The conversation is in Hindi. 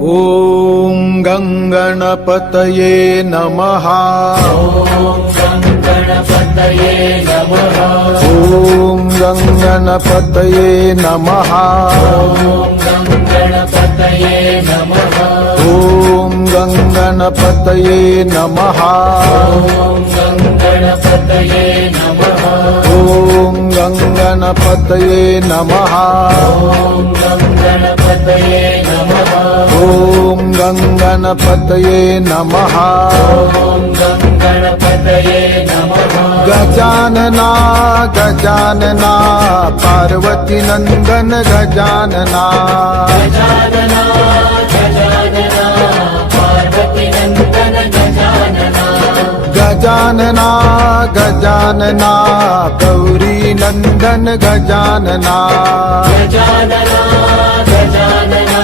ॐ गङ्गणपतये नमः। ॐ गणपतये नमः। ॐ गङ्गणपतये नमः। ॐ गणपतये नमः। ॐ गङ्गणपतये नमः। ॐ गणपतये नमः। ॐ गङ्गणपतये नमः। ॐ गणपतये नमः। ॐ गङ्गणपतये नमः। ॐ गणपतये नमः। गजानना गजानना पार्वती नंदन गजानना। गजानना गजानना पार्वती नंदन गजानना। गजानना गजानना गौरी नंदन गजानना। गजानना गजानना